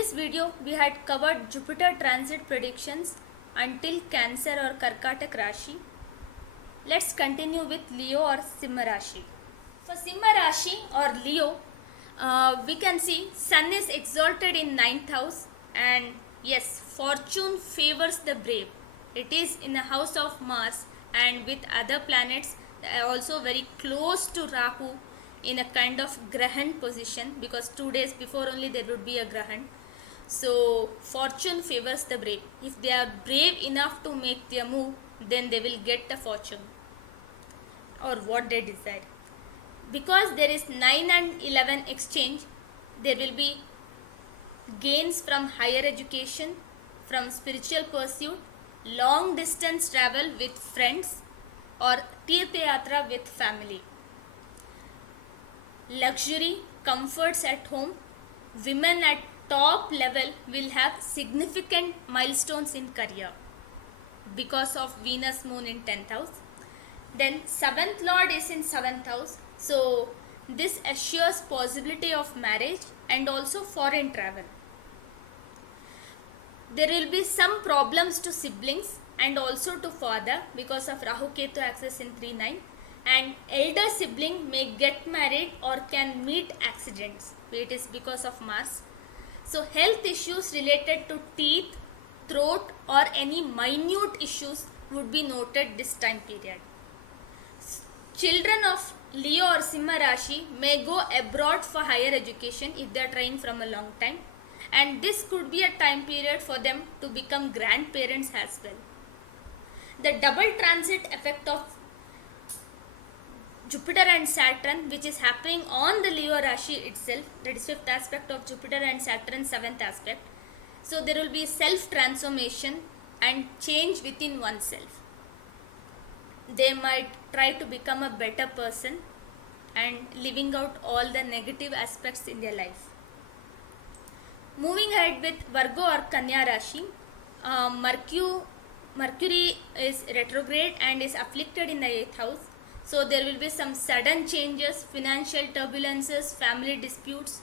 previous video we had covered Jupiter transit predictions until Cancer or Karkatak Rashi. Let's continue with Leo or Simha Rashi. For Simha Rashi or Leo, we can see Sun is exalted in 9th house, and yes, fortune favors the brave. It is in a house of Mars and with other planets also very close to Rahu in a kind of Grahan position, because 2 days before only there would be a Grahan. So fortune favors the brave. If they are brave enough to make their move, then they will get the fortune or what they desire. Because there is 9 and 11 exchange, there will be gains from higher education, from spiritual pursuit, long distance travel with friends, or Tirtha Yatra with family. Luxury, comforts at home, women at top level will have significant milestones in career because of Venus Moon in 10th house. Then 7th Lord is in 7th house, so this assures possibility of marriage and also foreign travel. There will be some problems to siblings and also to father because of Rahu Ketu axis in 3-9, and elder sibling may get married or can meet accidents. It is because of Mars. So health issues related to teeth, throat or any minute issues would be noted this time period. Children of Leo or Simha Rashi may go abroad for higher education if they are trying from a long time, and this could be a time period for them to become grandparents as well. The double transit effect of Jupiter and Saturn, which is happening on the Leo Rashi itself, that is 5th aspect of Jupiter and Saturn, 7th aspect. So there will be self-transformation and change within oneself. They might try to become a better person and living out all the negative aspects in their life. Moving ahead with Virgo or Kanya Rashi, Mercury is retrograde and is afflicted in the 8th house. So there will be some sudden changes, financial turbulences, family disputes.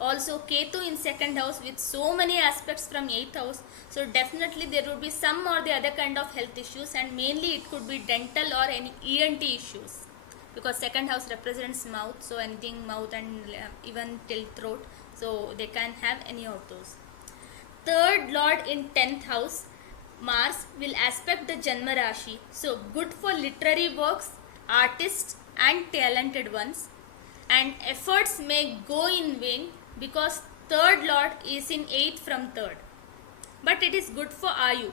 Also Ketu in 2nd house with so many aspects from 8th house. So definitely there will be some or the other kind of health issues, and mainly it could be dental or any ENT issues, because 2nd house represents mouth, so anything mouth and even till throat, so they can have any of those. 3rd Lord in 10th house, Mars, will aspect the Janma Rashi, so good for literary works, artists and talented ones, and efforts may go in vain because 3rd Lord is in 8th from 3rd, but it is good for Ayu.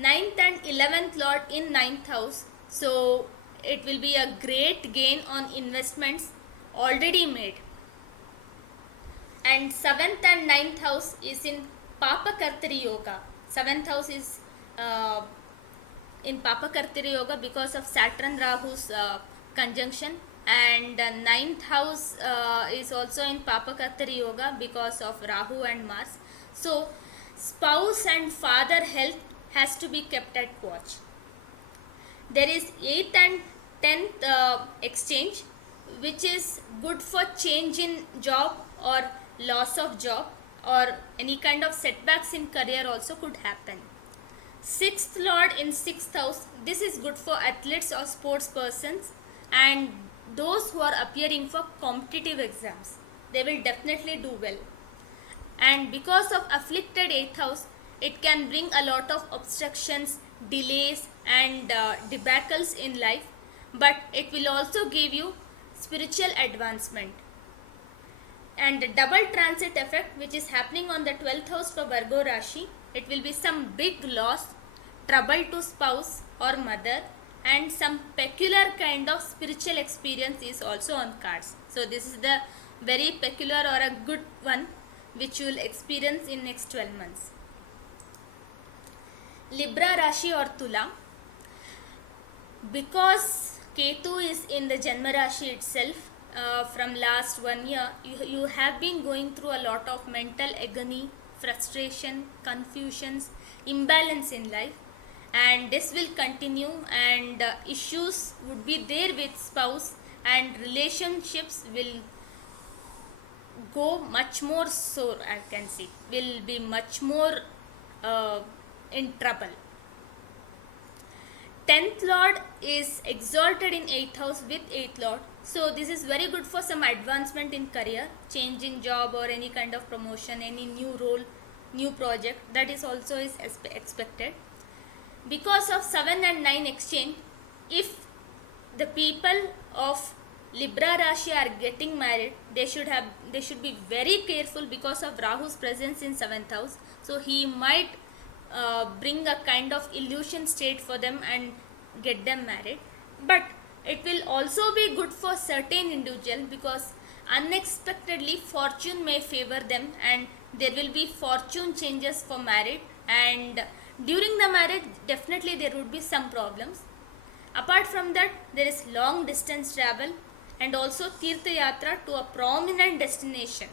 9th and 11th Lord in 9th house, so it will be a great gain on investments already made. And 7th and 9th house is in Papa Kartari Yoga. 7th house is in Papa Kartari Yoga because of Saturn Rahu's conjunction, and 9th house is also in Papa Kartari Yoga because of Rahu and Mars. So spouse and father health has to be kept at watch. There is 8th and 10th exchange, which is good for change in job or loss of job, or any kind of setbacks in career also could happen. 6th Lord in 6th house, this is good for athletes or sports persons and those who are appearing for competitive exams. They will definitely do well. And because of afflicted 8th house, it can bring a lot of obstructions, delays and debacles in life, but it will also give you spiritual advancement. And the double transit effect, which is happening on the 12th house for Virgo Rashi, it will be some big loss, trouble to spouse or mother, and some peculiar kind of spiritual experience is also on cards. So this is the very peculiar or a good one which you will experience in next 12 months. Libra Rashi or Tula, because Ketu is in the Janma Rashi itself, from last 1 year, you have been going through a lot of mental agony, frustration, confusions, imbalance in life, and this will continue, and issues would be there with spouse, and relationships will go much more sore, I can see, will be much more in trouble. 10th lord is exalted in 8th house with 8th lord, so this is very good for some advancement in career, changing job or any kind of promotion, any new role, new project, that is also is expected. Because of 7 and 9 exchange, if the people of Libra Rashi are getting married, they should be very careful because of Rahu's presence in 7th house. So he might bring a kind of illusion state for them and get them married. But it will also be good for certain individual because unexpectedly fortune may favor them and there will be fortune changes for married, and during the marriage definitely there would be some problems. Apart from that, there is long distance travel and also Tirtha Yatra to a prominent destination.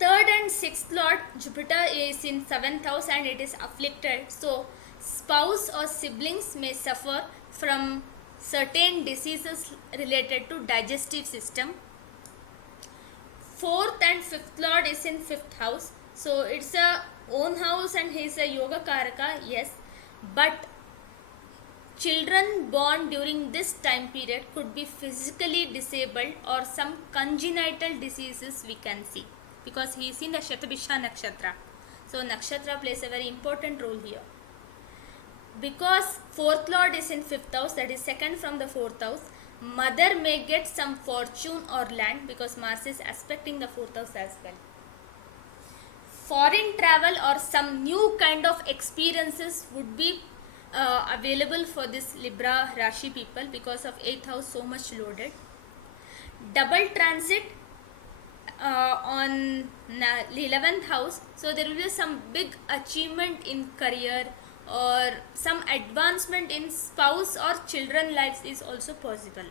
3rd and 6th lord Jupiter is in 7th house and it is afflicted, so spouse or siblings may suffer from certain diseases related to digestive system. 4th and 5th lord is in 5th house, so it's a own house and he is a yoga karaka, yes, but children born during this time period could be physically disabled or some congenital diseases we can see, because he is in the Shatabhisha nakshatra. So nakshatra plays a very important role here. Because 4th lord is in 5th house, that is second from the 4th house, mother may get some fortune or land because Mars is aspecting the 4th house as well. Foreign travel or some new kind of experiences would be available for this Libra Rashi people because of 8th house so much loaded. Double transit on 11th house, so there will be some big achievement in career or some advancement in spouse or children lives is also possible.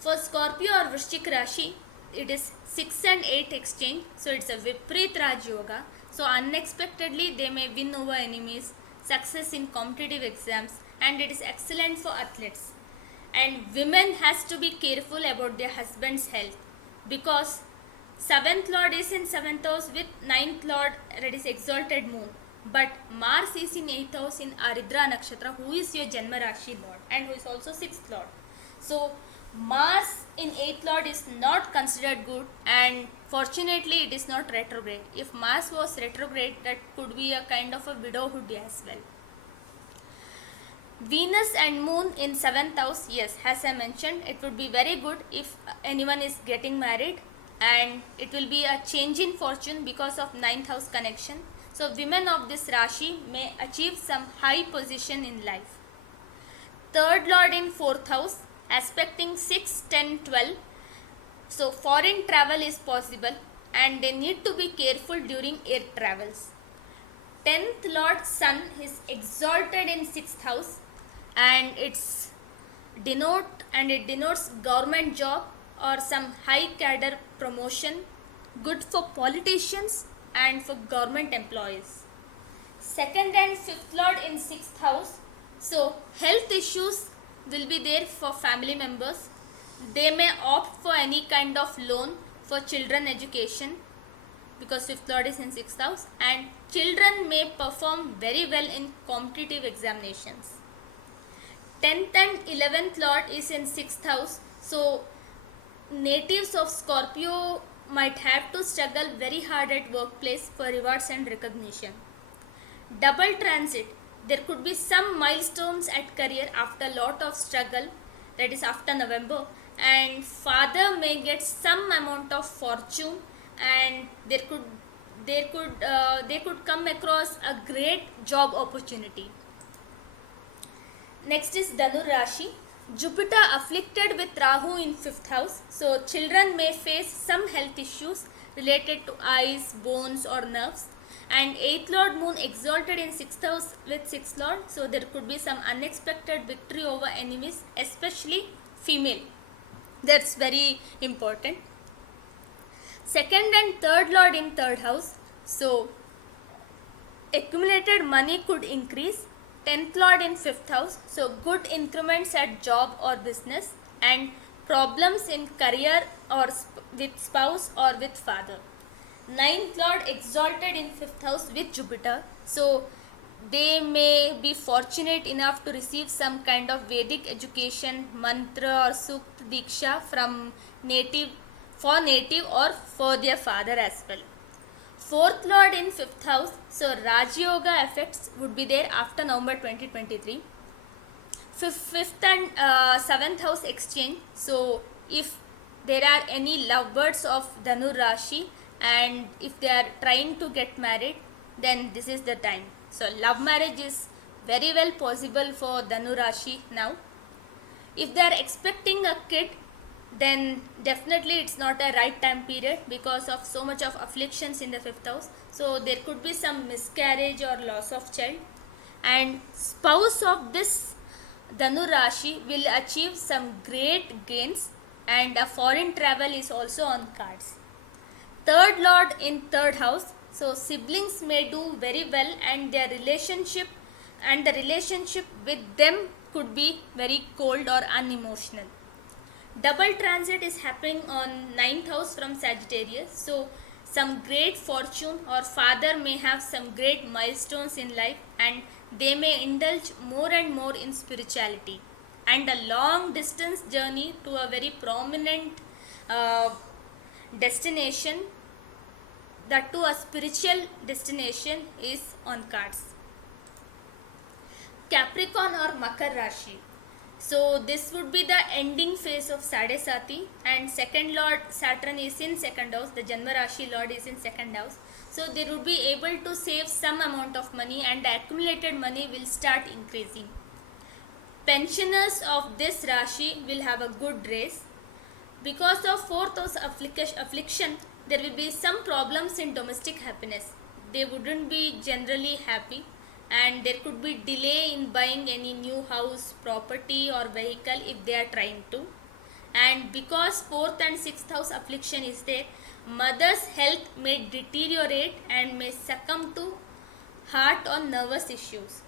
For Scorpio or Vrishchik Rashi, it is 6 and 8 exchange, so it's a Viprit Raj Yoga. So unexpectedly they may win over enemies, success in competitive exams, and it is excellent for athletes. And women has to be careful about their husband's health because 7th lord is in 7th house with 9th lord, that is exalted moon. But Mars is in 8th house in Aridra nakshatra, who is your Janma Rashi lord and who is also 6th lord. So Mars in 8th lord is not considered good, and fortunately it is not retrograde. If Mars was retrograde, that could be a kind of a widowhood as well. Venus and Moon in 7th house, yes, as I mentioned, it would be very good if anyone is getting married, and it will be a change in fortune because of 9th house connection. So women of this Rashi may achieve some high position in life. 3rd lord in 4th house, aspecting 6, 10, 12. So foreign travel is possible and they need to be careful during air travels. 10th lord sun is exalted in 6th house and it denotes government job or some high cadre promotion, good for politicians and for government employees. 2nd and 5th lord in 6th house, so health issues will be there for family members. They may opt for any kind of loan for children education because 5th lord is in 6th house, and children may perform very well in competitive examinations. 10th and 11th lord is in 6th house, so natives of Scorpio might have to struggle very hard at workplace for rewards and recognition. Double transit, there could be some milestones at career after lot of struggle, that is after November, and father may get some amount of fortune and they could come across a great job opportunity. Next is Dhanur Rashi. Jupiter afflicted with Rahu in 5th house, so children may face some health issues related to eyes, bones or nerves. And 8th lord moon exalted in 6th house with 6th lord, so there could be some unexpected victory over enemies, especially female. That's very important. 2nd and 3rd lord in 3rd house, so accumulated money could increase. 10th lord in 5th house, so good increments at job or business, and problems in career or with spouse or with father. Ninth lord exalted in fifth house with Jupiter, so they may be fortunate enough to receive some kind of Vedic education, mantra or sukt diksha from native, for native or for their father as well. Fourth lord in fifth house, so Raj Yoga effects would be there after November 2023. Fifth and seventh house exchange, so if there are any lovebirds of Dhanur rashi and if they are trying to get married, then this is the time. So love marriage is very well possible for Dhanur rashi now. If they are expecting a kid, then definitely it's not a right time period because of so much of afflictions in the fifth house. So there could be some miscarriage or loss of child, and spouse of this Dhanur rashi will achieve some great gains, and a foreign travel is also on cards. Third lord in third house, so siblings may do very well, and their relationship and the relationship with them could be very cold or unemotional. Double transit is happening on ninth house from Sagittarius, so some great fortune or father may have some great milestones in life, and they may indulge more and more in spirituality, and a long distance journey to a very prominent destination, that to a spiritual destination, is on cards. Capricorn or Makara rashi, so this would be the ending phase of Sade Sati, and second lord Saturn is in second house, the Janma Rashi lord is in second house, so they would be able to save some amount of money, and the accumulated money will start increasing. Pensioners of this Rashi will have a good race. Because of fourth house affliction, there will be some problems in domestic happiness. They wouldn't be generally happy, and there could be delay in buying any new house, property or vehicle if they are trying to. And because fourth and sixth house affliction is there, mother's health may deteriorate and may succumb to heart or nervous issues.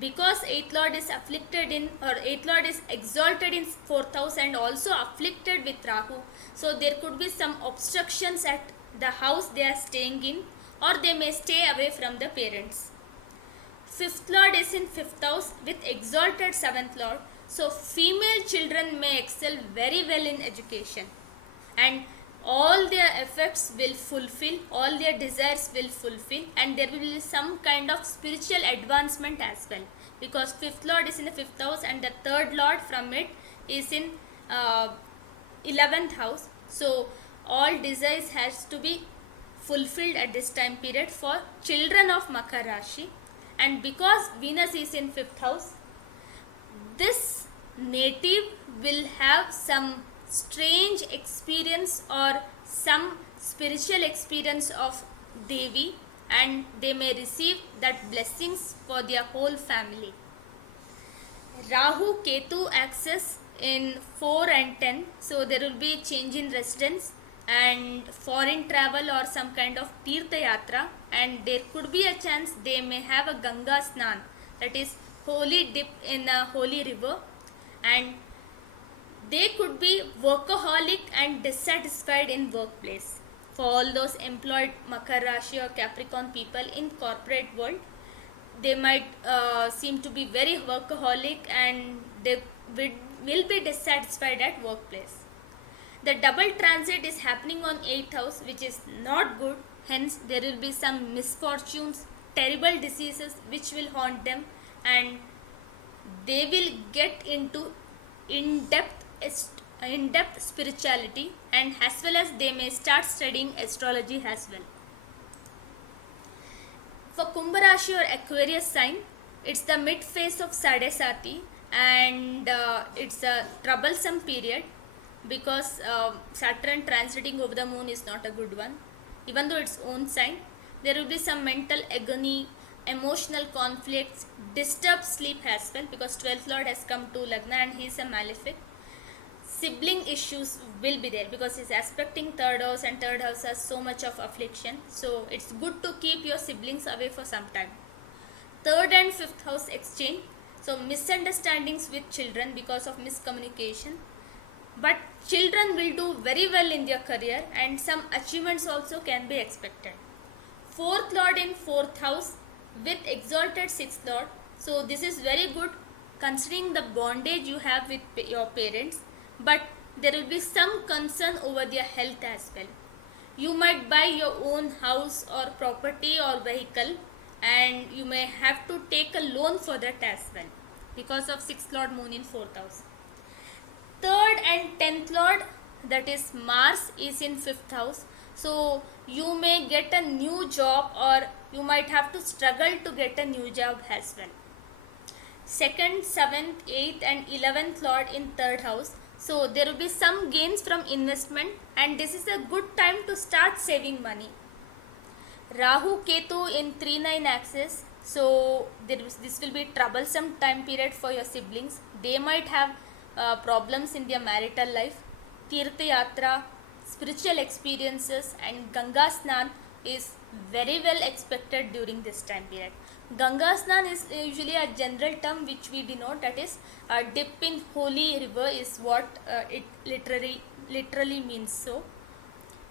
Because eighth lord is afflicted in, or eighth lord is exalted in fourth house and also afflicted with Rahu, so there could be some obstructions at the house they are staying in, or they may stay away from the parents. Fifth lord is in fifth house with exalted seventh lord, so female children may excel very well in education, and all their effects will fulfill, all their desires will fulfill, and there will be some kind of spiritual advancement as well, because fifth lord is in the fifth house and the third lord from it is in 11th house, so all desires has to be fulfilled at this time period for children of Makara rashi. And because Venus is in fifth house, this native will have some strange experience or some spiritual experience of Devi, and they may receive that blessings for their whole family. Rahu Ketu axis in 4 and 10, so there will be change in residence and foreign travel or some kind of Tirtha Yatra, and there could be a chance they may have a Ganga Snan, that is holy dip in a holy river, and they could be workaholic and dissatisfied in workplace. For all those employed Makara rashi or Capricorn people in corporate world, they might seem to be very workaholic and they will be dissatisfied at workplace. The double transit is happening on 8th house, which is not good, hence there will be some misfortunes, terrible diseases which will haunt them, and they will get into in-depth spirituality, and as well as they may start studying astrology as well. For Kumbha rashi or Aquarius sign, it's the mid phase of Sade Sati, and it's a troublesome period because Saturn transiting over the moon is not a good one. Even though it's own sign, there will be some mental agony, emotional conflicts, disturbed sleep as well, because 12th lord has come to Lagna and he is a malefic. Sibling issues will be there because he's aspecting third house, and third house has so much of affliction, so it's good to keep your siblings away for some time. Third and fifth house exchange, so misunderstandings with children because of miscommunication. but children will do very well in their career and some achievements also can be expected. Fourth lord in fourth house with exalted sixth lord, so this is very good considering the bondage you have with your parents, but there will be some concern over their health as well. You might buy your own house or property or vehicle and you may have to take a loan for that as well because of 6th lord moon in 4th house. 3rd and 10th lord, that is Mars, is in 5th house, so you may get a new job or you might have to struggle to get a new job as well. 2nd, 7th, 8th and 11th lord in 3rd house, so there will be some gains from investment and this is a good time to start saving money. Rahu Ketu in 3-9 axis, so this will be troublesome time period for your siblings. They might have problems in their marital life. Tirtha Yatra, spiritual experiences and Ganga Snan is very well expected during this time period. Ganga Snan is usually a general term which we denote, that is a dip in holy river is what it literally means so.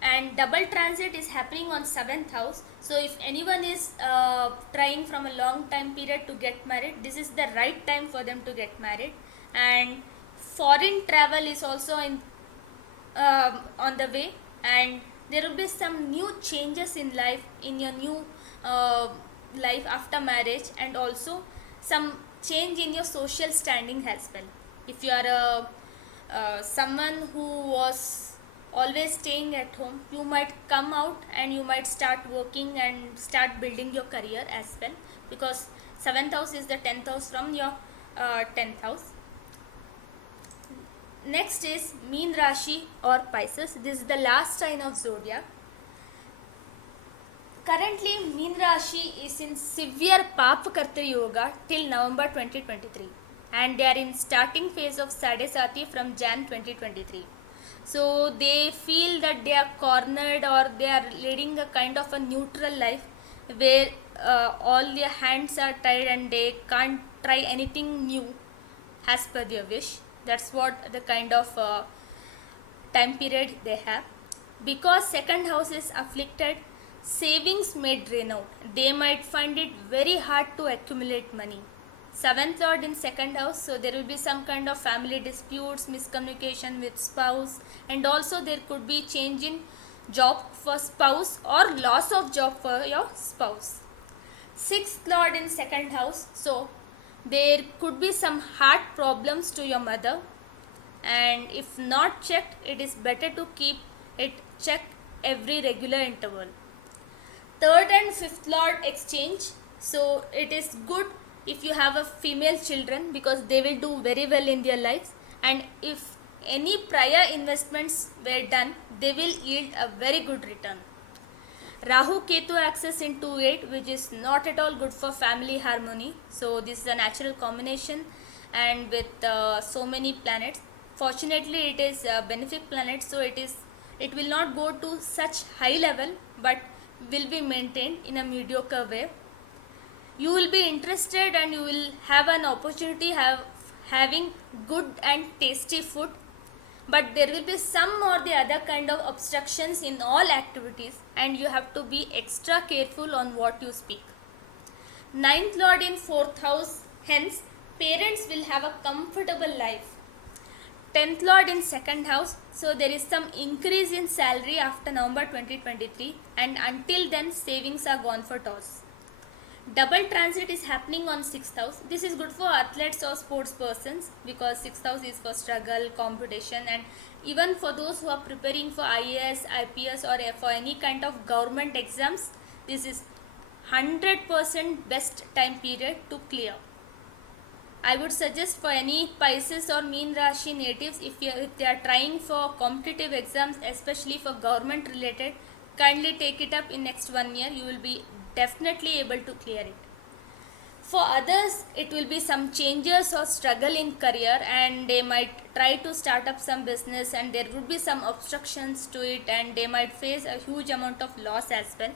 And double transit is happening on 7th house, so if anyone is trying from a long time period to get married, this is the right time for them to get married. And foreign travel is also in on the way, and there will be some new changes in life, in your new life after marriage, and also some change in your social standing as well. If you are someone who was always staying at home, you might come out and you might start working and start building your career as well, because 7th house is the 10th house from your 10th house. Next is Mean Rashi or Pisces. This is the last sign of zodiac. Currently Mean Rashi is in severe Papa Kartri Yoga till November 2023 and they are in starting phase of Sadesati from Jan 2023. So they feel that they are cornered or they are leading a kind of a neutral life where all their hands are tied and they can't try anything new as per their wish. That's what the kind of time period they have. Because 2nd house is afflicted, savings may drain out. They might find it very hard to accumulate money. 7th lord in 2nd house, so there will be some kind of family disputes, miscommunication with spouse, and also there could be change in job for spouse or loss of job for your spouse. 6th lord in 2nd house, so there could be some heart problems to your mother, and if not checked, it is better to keep it checked every regular interval. 3rd and 5th lord exchange, so it is good if you have a female children because they will do very well in their lives, and if any prior investments were done, they will yield a very good return. Rahu Ketu axis in 2-8, which is not at all good for family harmony, so this is a natural combination and with so many planets. Fortunately it is a benefic planet, so it will not go to such high level but will be maintained in a mediocre way. You will be interested and you will have an opportunity having good and tasty food, but there will be some or the other kind of obstructions in all activities and you have to be extra careful on what you speak. 9th lord in 4th house, hence parents will have a comfortable life. 10th lord in 2nd house, so there is some increase in salary after November 2023 and until then savings are gone for toss. Double transit is happening on 6th house. This is good for athletes or sports persons because 6th house is for struggle, competition, and even for those who are preparing for IAS, IPS or for any kind of government exams, this is 100% best time period to clear. I would suggest for any Pisces or Mean Rashi natives, if they are trying for competitive exams, especially for government related, kindly take it up in next 1 year. You will be definitely able to clear it. For others, it will be some changes or struggle in career and they might try to start up some business and there would be some obstructions to it and they might face a huge amount of loss as well.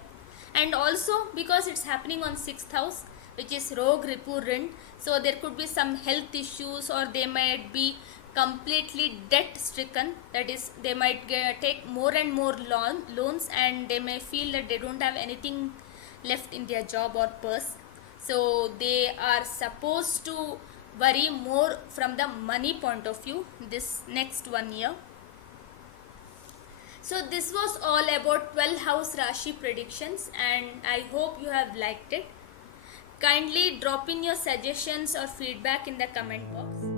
And also because it's happening on 6th house, which is Rog, Ripu, Rind, so there could be some health issues or they might be completely debt stricken. That is, they might take more and more loans, and they may feel that they don't have anything left in their job or purse. So they are supposed to worry more from the money point of view this next 1 year. So this was all about 12 house Rashi predictions, and I hope you have liked it. Kindly drop in your suggestions or feedback in the comment box.